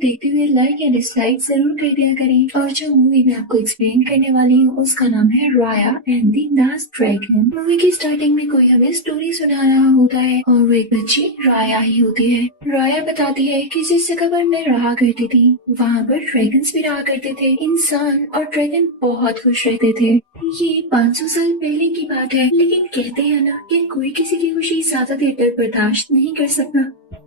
देखते हुए लाइक या डिसलाइक जरूर कर दिया करें। और जो मूवी मैं आपको एक्सप्लेन करने वाली हूँ उसका नाम है राया and the last dragon. Movie की स्टार्टिंग में कोई हमें स्टोरी सुना रहा होता है और वो एक बच्ची राया ही होती है। राया बताती है कि जिस जगह पर मैं रहा करती थी वहाँ पर ड्रैगन्स भी रहा करते थे। इंसान और ड्रैगन बहुत खुश रहते थे। ये 500 साल पहले की बात है, लेकिन कहते हैं ना कि कोई किसी की खुशी ज्यादा देर तक बर्दाश्त नहीं कर सकता।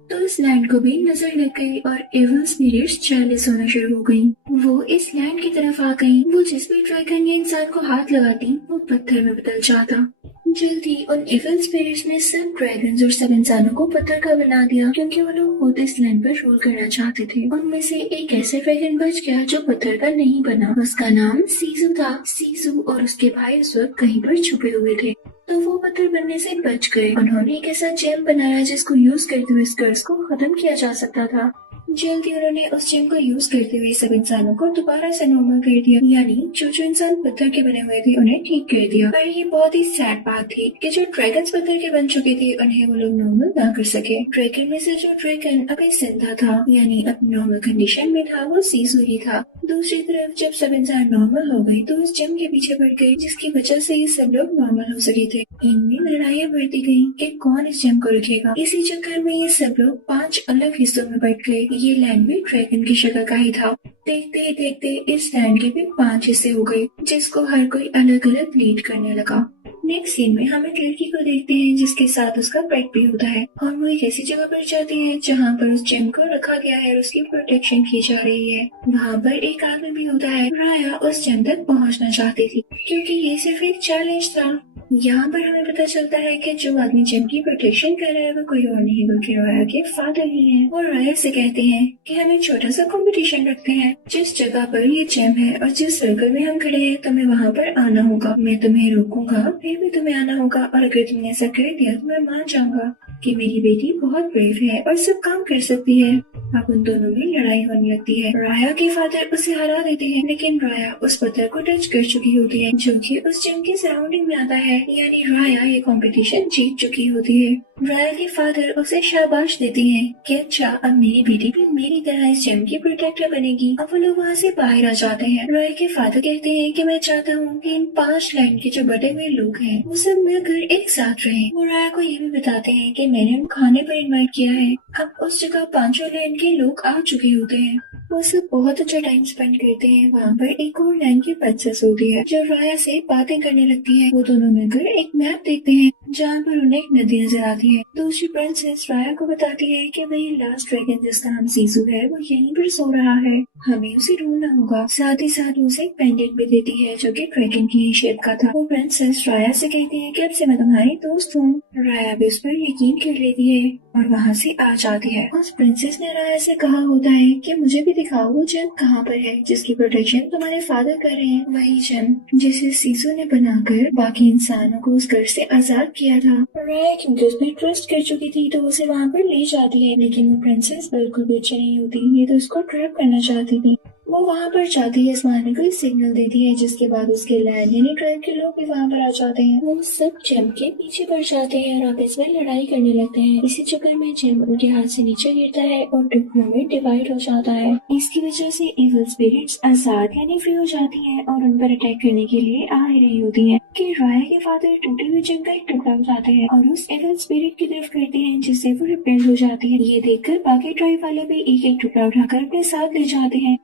तो इस लैंड को भी नजर लग गई और एवल स्पिरिट्स जेलस होना शुरू हो गई। वो इस लैंड की तरफ आ गई। वो जिस भी ड्रैगन या इंसान को हाथ लगाती वो पत्थर में बदल जाता। जल्दी उन एवल स्पिरिट्स ने सब ड्रैगन्स और सब इंसानों को पत्थर का बना दिया, क्योंकि वो लोग खुद इस लैंड पर रूल करना चाहते थे। उनमें से एक ऐसा ड्रैगन बच गया जो पत्थर का नहीं बना। उसका नाम सीजू था। सीजू और उसके भाई उस वक्त कहीं पर छुपे हुए थे, तो वो पत्थर बनने से बच गए। उन्होंने एक ऐसा जेम बनाया जिसको यूज करते हुए इस कर्ज को खत्म किया जा सकता था। जल्दी उन्होंने उस जेम को यूज करते हुए सब इंसानों को दोबारा से नॉर्मल कर दिया, यानी जो जो इंसान पत्थर के बने हुए थे उन्हें ठीक कर दिया। पर ये बहुत ही सैड बात थी कि जो ड्रैगन्स पत्थर के बन चुके थे उन्हें वो लोग नॉर्मल ना कर सके। ड्रैगन में से जो ड्रैगन अभी जिंदा था, यानी अपनी नॉर्मल कंडीशन में था, वो सीजू ही था। दूसरी तरफ जब सब इंसान नॉर्मल हो गए तो उस जेम के पीछे बढ़ गए, जिसकी वजह से ये सब लोग नॉर्मल हो सके थे। इनमें लड़ाइयाँ बढ़ती गई कि कौन इस जेम को रखेगा। इसी चक्कर में ये सब लोग 5 अलग हिस्सों में बट गए। ये लैंड भी ड्रैगन की शक्ल का ही था। देखते ही देखते इस लैंड के भी 5 हिस्से हो गए, जिसको हर कोई अलग अलग लीड करने लगा। नेक्स्ट सीन में हम एक लड़की को देखते हैं जिसके साथ उसका पेट भी होता है, और वो एक ऐसी जगह पर जाती है जहाँ पर उस जेम को रखा गया है और उसकी प्रोटेक्शन की जा रही है। वहाँ पर एक आदमी भी होता है। राया उस जेम तक पहुँचना चाहती थी क्योंकि ये सिर्फ एक चैलेंज था। यहाँ पर हमें पता चलता है कि जो आदमी जेम की प्रोटेक्शन कर रहा है वो कोई और नहीं बल्कि राया के फादर ही है। और राया से कहते हैं कि हम एक छोटा सा कंपटीशन रखते हैं। जिस जगह पर ये जेम है और जिस सर्कल में हम खड़े हैं तुम्हें वहाँ पर आना होगा। मैं तुम्हें रोकूंगा, फिर भी तुम्हें आना होगा, और अगर तुमने ऐसा कर दिया तो मैं मान जाऊंगा कि मेरी बेटी बहुत ब्रेव है और सब काम कर सकती है। अब उन दोनों में लड़ाई होने लगती है। राया के फादर उसे हरा देते हैं, लेकिन राया उस पत्थर को टच कर चुकी होती है जो कि उस जिम के सराउंडिंग में आता है, यानी राया ये कंपटीशन जीत चुकी होती है। राया के फादर उसे शाबाश देते हैं कि अच्छा, अब मेरी बेटी भी मेरी तरह इस जिम की प्रोटेक्टर बनेगी। अब वो लोग वहाँ से बाहर आ जाते हैं। राया के फादर कहते हैं कि मैं चाहता हूँ कि इन 5 लैंड के जो बटे हुए लोग हैं वो सब मिलकर एक साथ रहें। वो राया को ये भी बताते हैं कि मैंने उन खाने पर इनवाइट किया है। अब उस जगह 5 लैंड के लोग आ चुके होते हैं। वो सब बहुत अच्छा टाइम स्पेंड करते हैं। वहाँ पर एक और लैंड की प्रिंसेस होती है जो राया से बातें करने लगती है। वो दोनों मिलकर एक मैप देखते हैं जहाँ पर उन्हें एक नदी नजर आती है। दूसरी प्रिंसेस राया को बताती है कि वही लास्ट ड्रैगन जिसका नाम सीजू है वो यहीं पर सो रहा है, हमें उसे ढूंढना होगा। साथ ही साथ उसे एक पेंडेंट भी देती है जो कि ड्रैगन की ही शेप का था। वो प्रिंसेस राया से कहती है कि अब से मैं तुम्हारी दोस्त हूँ। राया भी उस पर यकीन कर लेती है और वहाँ से आ जाती है। उस प्रिंसेस ने राया से कहा होता है कि मुझे भी दिखाओ वो जेम कहाँ पर है जिसकी प्रोटेक्शन तुम्हारे फादर कर रहे हैं। वही जेम जिसे सीजू ने बनाकर बाकी इंसानों को उस घर से आजाद किया था। राया क्योंकि उसमें ट्रस्ट कर चुकी थी तो उसे वहाँ पर ले जाती है, लेकिन वो प्रिंसेस बिल्कुल भी अच्छी नहीं होती। ये तो उसको ट्रैप करना चाहती थी। वो वहाँ पर जाती है, इस बहाने को एक सिग्नल देती है, जिसके बाद उसके लैंड यानी ट्राइब के लोग भी वहाँ पर आ जाते हैं। वो सब जेम के पीछे पड़ जाते हैं और आपस में लड़ाई करने लगते हैं। इसी चक्कर में जेम उनके हाथ से नीचे गिरता है और टुकड़ों में डिवाइड हो जाता है। इसकी वजह से इविल स्पिरिट्स आजाद यानी फ्री हो जाती हैं और उन पर अटैक करने के लिए आ ही रही होती हैं कि राया के फादर टूटे हुए जेम का एक टुकड़ा उठाते हैं और उस इविल स्पिरिट की तरफ करते हैं, जिससे वो रिपेल हो जाती है। ये देखकर बाकी ट्राइब वाले भी एक एक टुकड़ा उठाकर अपने साथ ले जाते हैं।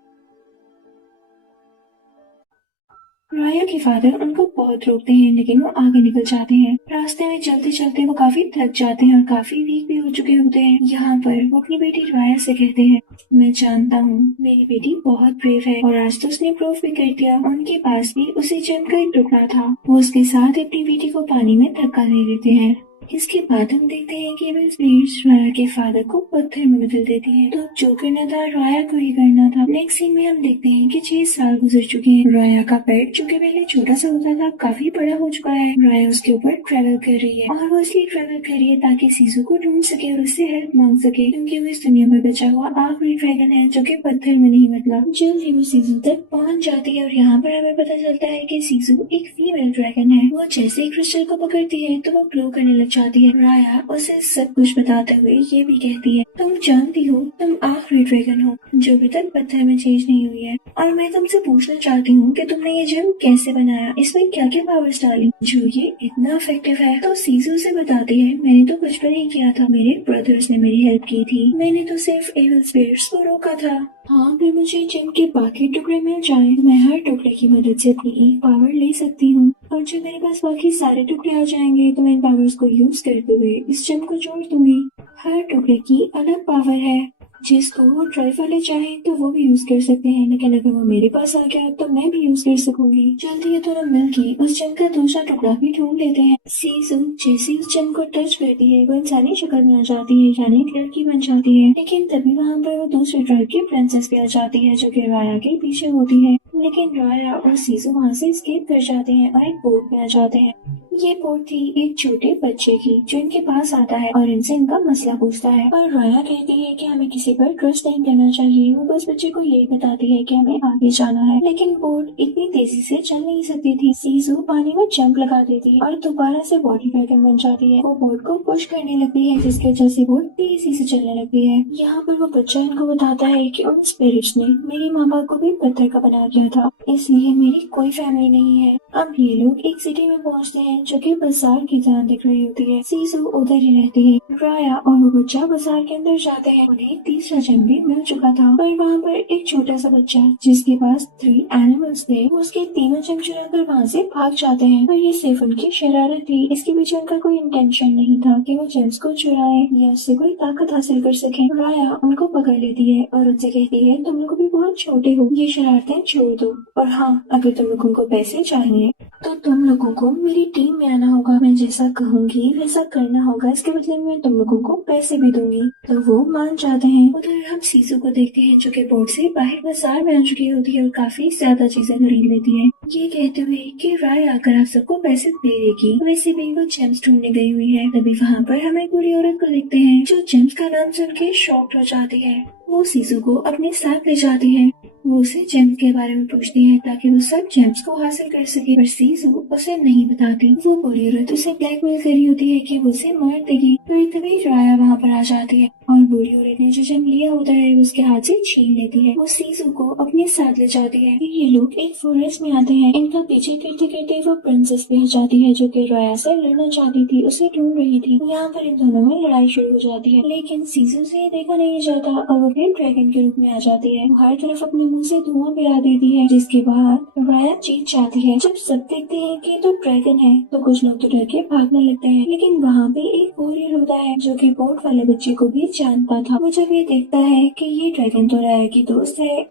राया के फादर उनको बहुत रोकते हैं, लेकिन वो आगे निकल जाते हैं। रास्ते में चलते चलते वो काफी थक जाते हैं और काफी वीक भी हो चुके होते हैं। यहाँ पर वो अपनी बेटी राया से कहते हैं, मैं जानता हूँ मेरी बेटी बहुत ब्रेव है और आज तो उसने प्रूव भी कर दिया। उनके पास भी उसी जेम का एक टुकड़ा था। वो उसके साथ अपनी बेटी को पानी में धक्का दे देते हैं। इसके बाद हम देखते हैं कि वह स्पिरिट्स राया के फादर को पत्थर में बदल देती है। तो जो करना था राया को ही करना था। नेक्स्ट सीन में हम देखते हैं कि 6 साल गुजर चुके हैं। राया का पेट जो कि पहले छोटा सा होता था काफी बड़ा हो चुका है। राया उसके ऊपर ट्रेवल कर रही है और वो इसलिए ट्रेवल कर रही है ताकि सीजू को ढूंढ सके और उससे हेल्प मांग सके, क्योंकि वो इस दुनिया में बचा हुआ आखिरी ड्रैगन है जो कि पत्थर में नहीं बदला। जल्द ही वो सीजू तक पहुंच जाती है और यहाँ पर हमें पता चलता है कि सीजू एक फीमेल ड्रैगन है। वो जैसे ही क्रिस्टल को पकड़ती है तो वो ग्लो करने लग जाती है। राया उसे सब कुछ बताते हुए ये भी कहती है, तुम जानती हो तुम आखिरी ड्रैगन हो जो अभी तक पत्थर में चेंज नहीं हुई है, और मैं तुमसे पूछना चाहती हूँ कि तुमने ये जेम कैसे बनाया, इसमें क्या क्या पावर्स डाली जो ये इतना इफेक्टिव है। तो सीजू से बताती है, मैंने तो कुछ भी नहीं किया था, मेरे ब्रदर्स ने मेरी हेल्प की थी, मैंने तो सिर्फ एविल स्पिरिट्स को रोका था। हाँ, फिर मुझे जेम के बाकी टुकड़े मिल जाएं, मैं हर टुकड़े की मदद से अपनी एक पावर ले सकती हूँ, और जब मेरे पास बाकी सारे टुकड़े आ जाएंगे तो मैं इन पावर्स को यूज करते हुए इस जेम को जोड़ दूंगी। हर टुकड़े की अलग पावर है, जिसको वो ड्राइव वाले चाहे तो वो भी यूज कर सकते हैं, लेकिन अगर वो मेरे पास आ गया तो मैं भी यूज कर सकूंगी। जल्दी ये दोनों मिलकर उस जेम का दूसरा टुकड़ा भी ढूंढ लेते हैं। सीजू जैसे उस जेम को टच करती है वो इंसानी शक्ल में आ जाती है, यानी एक लड़की बन जाती है। लेकिन तभी वहाँ पर वो दूसरे ड्राइव की प्रिंसेस भी आ जाती है जो कि राया के पीछे होती है, लेकिन राया और सीजू वहाँ से एस्केप कर जाते हैं और एक बोट में आ जाते हैं। ये बोट थी एक छोटे बच्चे की जो इनके पास आता है और इनसे इनका मसला पूछता है, और राया कहती है कि हमें किसी पर ट्रस्ट नहीं करना चाहिए। वो बस बच्चे को यही बताती है कि हमें आगे जाना है, लेकिन बोट इतनी तेजी से चल नहीं सकती थी। सीजू पानी में जंप लगा देती है और दोबारा से बॉडी ड्रैगन बन जाती है। वो बोट को पुश करने लगती है जिसकी वजह से बोट तेजी से चलने लगती है। यहाँ पर वो बच्चा इनको बताता है कि उन स्पिरिट्स ने मेरी माँ बाप को भी पत्थर का बना दिया था, इसलिए मेरी कोई फैमिली नहीं है। अब ये लोग एक सिटी में पहुँचते हैं जो कि बाजार की तरह दिख रही होती है। सीजू उधर ही रहती है। राया और वो बच्चा बाजार के अंदर जाते हैं। उन्हें तीसरा जेम भी मिल चुका था, पर वहाँ पर एक छोटा सा बच्चा जिसके पास 3 एनिमल्स थे, वो उसके तीनों जेम चुराकर वहाँ से भाग जाते हैं। पर ये सिर्फ उनकी शरारत थी, इसके पीछे उनका कोई इंटेंशन नहीं था कि वो जेम्स को चुराए या उससे कोई ताकत हासिल कर सके। राया उनको पकड़ लेती है और उनसे कहती है, तुम लोग भी बहुत छोटे हो, ये शरारतें छोड़ दो, और हाँ, अगर तुम लोगों को पैसे चाहिए तो तुम लोगों को मेरी टीम में आना होगा, मैं जैसा कहूँगी वैसा करना होगा, इसके बदले में मैं तुम लोगों को पैसे भी दूंगी। तो वो मान जाते हैं। उधर हम सीजू को देखते हैं जो कि बोट से बाहर बाजार में आ चुकी होती है और काफी ज्यादा चीजें खरीद लेती है, ये कहते हुए कि राय आकर आप सबको पैसे दे देगी। वैसे भी वो जेम्स ढूंढने गई हुई है। तभी वहाँ पर हम एक बूढ़ी औरत को देखते हैं जो जेम्स का नाम सुन के शॉक्ड हो जाती है। वो सीजू को अपने साथ ले जाती है। वो उसे जेम्स के बारे में पूछती है ताकि वो सब जेम्स को हासिल कर सके, पर सीजू उसे नहीं बताती। वो बूढ़ी औरत उसे ब्लैकमेल कर रही होती है कि वो उसे मार देगी। फिर तभी राया वहाँ पर आ जाती है और बूढ़ी औरत ने जो जेम लिया होता है उसके हाथ से छीन लेती है। वो सीजू को अपने साथ ले जाती है। ये लोग एक फॉरेस्ट में आते हैं। इनका पीछे करते करते वो प्रिंसेस भी आ जाती है जो कि राया से लड़ना चाहती थी, उसे ढूंढ रही थी। यहाँ पर इन दोनों में लड़ाई शुरू हो जाती है, लेकिन सीजू से देखा नहीं जाता और वो फिर ड्रैगन के रूप में आ जाती है। वो हर तरफ अपने मुंह से धुआं गिरा देती है, जिसके बाद राया जीत जाती है। जब सब देखते हैं कि तो ड्रैगन है तो कुछ लोग तो डर के भागने लगते हैं, लेकिन वहाँ पे एक वॉरियर होता है जो कि बोट वाले बच्चे को भी जानता था। वो जब ये देखता है कि ये ड्रैगन तो राया की दोस्त है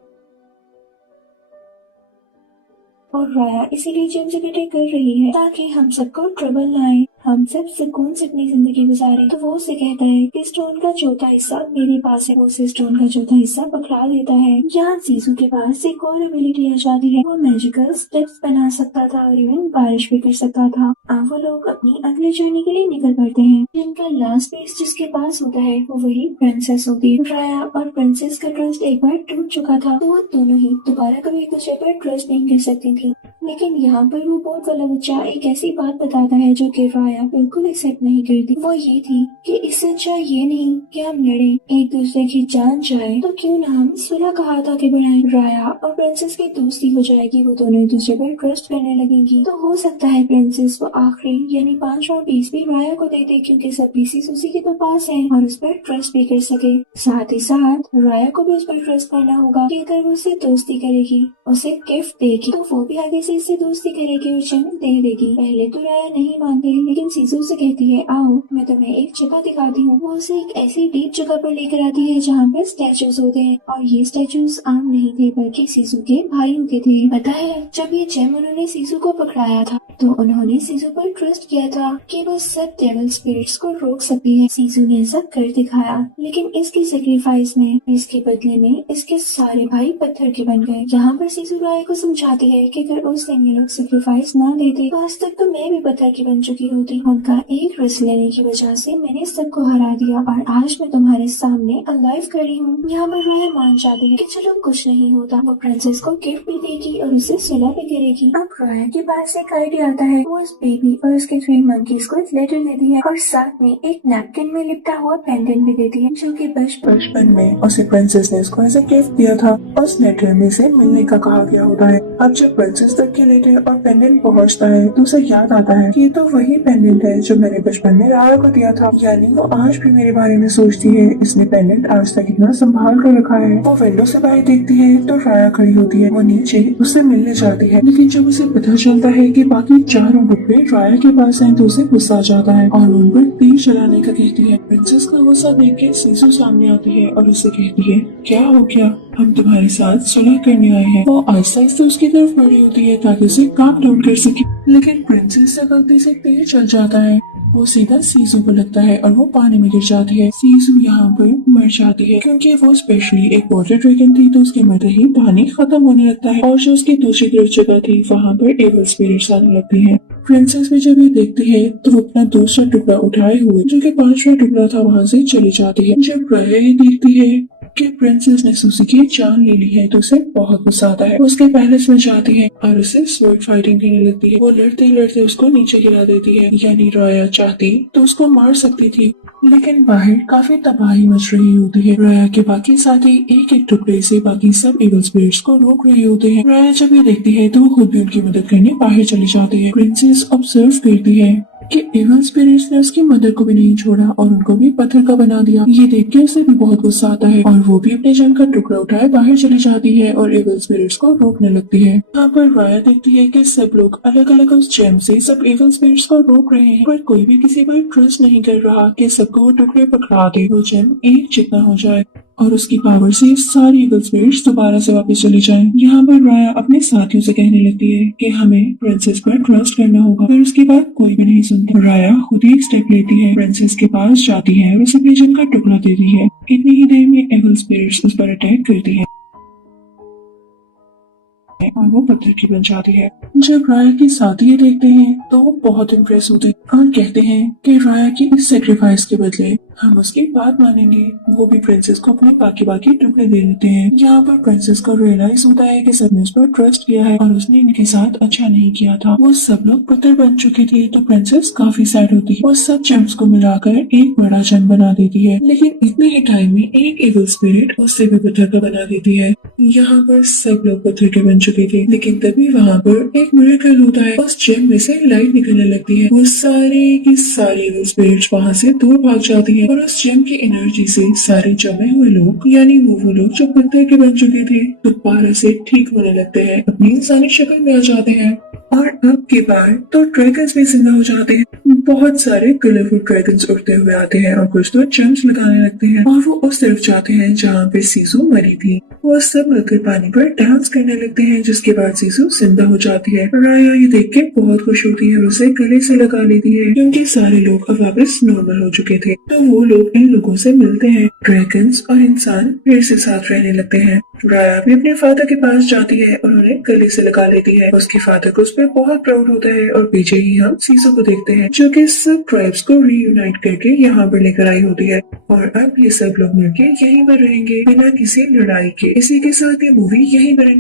और राया इसीलिए जेम्स इकट्ठे कर रही है ताकि हम सबको ट्रबल न आए, हम सब सुकून से अपनी जिंदगी गुजारे। तो वो उसे कहता है कि स्टोन का चौथा हिस्सा मेरे पास है। वो उसे स्टोन का चौथा हिस्सा पकड़ा देता है। यहाँ सीजू के पास एक और एबिलिटी आ जाती है। वो मैजिकल स्टेप्स बना सकता था और इवन बारिश भी कर सकता था। अब वो लोग अपनी अगले जर्नी के लिए निकल पड़ते हैं। जिनका लास्ट पीस जिसके पास होता है वो वही प्रिंसेस होती है। राया और प्रिंसेस का ट्रस्ट एक बार टूट चुका था, तो वो दोनों ही दोबारा कभी एक दूसरे पर ट्रस्ट नहीं कर सकती थी। लेकिन यहाँ पर वो बोट वाला बच्चा एक ऐसी बात बताता है जो कि राया बिल्कुल एक्सेप्ट नहीं करती। वो ये थी कि इससे अच्छा ये नहीं कि हम लड़े, एक दूसरे की जान जाए, तो क्यों ना हम सुलह का हाथ आगे बढ़ाएं। राया और प्रिंसेस की दोस्ती हो जाएगी, वो दोनों एक दूसरे पर ट्रस्ट करने लगेंगी। तो हो सकता है प्रिंसेस वो आखिरी यानी 5वां पीस भी राया को दे दे, क्योंकि सब पीसेस उसी के तो पास है और उस पर ट्रस्ट भी कर सके। साथ ही साथ राया को भी उस पर ट्रस्ट करना होगा कि अगर वो उससे दोस्ती करेगी, उसे गिफ्ट देगी, तो वो भी आगे से इससे दोस्ती करेगी और जेम दे देगी। पहले तो राया नहीं मानती, लेकिन सीजू से कहती है, आओ मैं तुम्हें एक जगह दिखाती हूँ। वो उसे एक ऐसी डीप जगह पर लेकर आती है जहाँ पर स्टैचूज होते हैं, और ये स्टैचूज आम नहीं थे बल्कि सीजू के भाइयों के थे। पता है, जब ये जेम उन्होंने सीजू को पकड़ाया था तो उन्होंने सीजू पर ट्रस्ट किया था कि वो सब डेविल स्पिरिट्स को रोक सकती है। सीजू ने सब कर दिखाया, लेकिन इसकी सेक्रीफाइस में, इसके बदले में इसके सारे भाई पत्थर के बन गए। यहाँ पर सीजू राय को समझाती है कि अगर उस टाइम ये लोग सेक्रीफाइस ना देते तो आज तक तो मैं भी पता की बन चुकी होती। उनका एक रिस्क लेने की वजह से मैंने सबको हरा दिया और आज मैं तुम्हारे सामने अलाइव खड़ी हूँ। यहाँ पर राया मान जाती है कि चलो कुछ नहीं होता, वो प्रिंसेस को गिफ्ट भी देगी और उसे सुलह भी करेगी। अब राया के पास एक आइडिया आता है। वो उस बेबी और उसके 3 मंकीज को एक लेटर देती है और साथ में एक नैपकिन में लिपटा हुआ पेंडेंट भी देती है जो कि बचपन में उसे प्रिंसेस ने उसको एज ए गिफ्ट दिया था। उस लेटर में से मिलने का कहा गया होता है। अब जब प्रिंसेस तक के लेटर और पेंडेंट पहुंचता है तो उसे याद आता है कि ये तो वही पेंडेंट है जो मैंने बचपन में राया को दिया था। यानी वो आज भी मेरे बारे में सोचती है। इसने पेंडेंट आज तक इतना संभाल कर रखा है। वो विंडो से बाहर देखती है तो राया खड़ी होती है। वो नीचे उससे मिलने जाती है, लेकिन जब उसे पता चलता है कि बाकी चारों डब्बे राया के पास हैं तो उसे गुस्सा आ जाता है और उन पर तीर चलाने का कहती है। प्रिंसेस का गुस्सा देख के सीसू सामने आती है और उससे कहती है, क्या हो गया? हम तुम्हारे साथ सुलह करने आए हैं। वो आहिस्ता आहिस्ता उसकी तरफ बढ़ी होती है ताकि उसे काम डाउन कर सके, लेकिन प्रिंसेस से गलती से तीर चल जाता है। वो सीधा सीजू को लगता है और वो पानी में गिर जाती है। सीजू यहाँ पर मर जाती है क्योंकि वो स्पेशली एक वाटर ड्रैगन थी तो उसके मरते ही पानी खत्म होने लगता है और जो उसकी दूसरी तरफ जगह थी वहाँ पर एवल स्पिरिट्स आने लगती हैं। प्रिंसेस भी जब ये देखती है तो वो अपना दूसरा टुकड़ा उठाए हुए जो कि 5वां टुकड़ा था वहाँ से चली जाती है। जब राया ये देखती है कि प्रिंसेस ने सुसी की जान ले ली है तो उसे बहुत गुस्सा आता है। उसके पैलेस में जाती है और उसे स्वॉर्ड फाइटिंग करने लगती है। वो लड़ते लड़ते उसको नीचे गिरा देती है। यानी राया चाहती तो उसको मार सकती थी, लेकिन बाहर काफी तबाही मच रही होती है। राया के बाकी साथी एक एक टुकड़े से बाकी सब इवल स्पिरिट्स को रोक रहे होते हैं। राया जब ये देखती है तो वो खुद भी उनकी मदद करने बाहर चली जाती है। प्रिंसेस ऑब्जर्व करती है कि इवल स्पिरिट्स ने उसकी मदर को भी नहीं छोड़ा और उनको भी पत्थर का बना दिया। ये देख के उसे भी बहुत गुस्सा आता है और वो भी अपने जंग का टुकड़ा उठाए बाहर चली जाती है और इवल स्पिरिट्स को रोकने लगती है। यहाँ पर राया देखती है कि सब लोग अलग अलग उस जेम से सब इवल स्पिरिट्स को रोक रहे हैं, पर कोई भी किसी पर ट्रस्ट नहीं कर रहा कि सबको वो टुकड़े पकड़ा दे, वो जेम एक जितना हो जाए और उसकी पावर से सारी इवल स्पिरिट्स दोबारा से वापस चली जाएं। यहाँ पर राया अपने साथियों से कहने लगती है कि हमें प्रिंसेस पर ट्रस्ट करना होगा, पर उसकी बात कोई भी नहीं सुनता। राया खुद ही एक स्टेप लेती है, प्रिंसेस के पास जाती है और उसे अपने जंग का टुकड़ा देती है। इतनी ही देर में इवल स्पिरिट्स उस पर अटैक करती है और वो पत्थर की बन जाती है। जब राया की साथी ये देखते हैं तो वो बहुत इम्प्रेस होते हैं और कहते हैं कि राया की इस सेक्रीफाइस के बदले हम उसकी बात मानेंगे। वो भी प्रिंसेस को अपने बाकी टुकड़े दे देते हैं। यहाँ पर प्रिंसेस को रियलाइज होता है कि सबने उस पर ट्रस्ट किया है और उसने इनके साथ अच्छा नहीं किया था। वो सब लोग पत्थर बन चुके थे तो प्रिंसेस काफी सैड होती है। वो सब जेम्स को मिलाकर एक बड़ा जम बना देती है, लेकिन इतने ही टाइम में एक इवल स्पिरिट उससे भी पत्थर का बना देती है। यहाँ पर सब लोग पत्थर के बन चुके थे, लेकिन तभी वहाँ पर एक मिरेकल होता है। उस जेम में से लाइट निकलने लगती है। वो सारे की सारी इवल स्पिरिट्स वहाँ से दूर भाग जाती है और उस जेम की एनर्जी से सारे जमे हुए लोग यानी वो लोग जो पत्थर के बन चुके थे दोबारा से ठीक होने लगते हैं, अपनी इंसानी शक्ल में आ जाते हैं। और अब की बार तो ड्रैगन्स भी जिंदा हो जाते हैं। बहुत सारे कलरफुल ड्रैगन्स उड़ते हुए आते हैं और कुछ तो जंप्स लगाने लगते हैं और वो उस तरफ जाते हैं जहाँ पे सीसू मरी थी। वो सब मिलकर पानी पर डांस करने लगते हैं, जिसके बाद सीसू जिंदा हो जाती है। राया ये देख के बहुत खुश होती है और उसे गले से लगा लेती है क्योंकि सारे लोग अब वापस नॉर्मल हो चुके थे। तो वो लोग इन लोगों से मिलते हैं। ड्रैगन्स और इंसान फिर से साथ रहने लगते हैं। राया भी अपने फादर के पास जाती है और उन्हें गले से लगा लेती है। उसके फादर को उस पर बहुत प्राउड होता है और पीछे ही हम सीसू को देखते हैं जो कि सब ट्राइब्स को रीयूनाइट करके यहाँ पर लेकर आई होती है और अब ये सब लोग मिलके यहीं पर रहेंगे बिना किसी लड़ाई के। इसी के साथ ये मूवी यहीं पर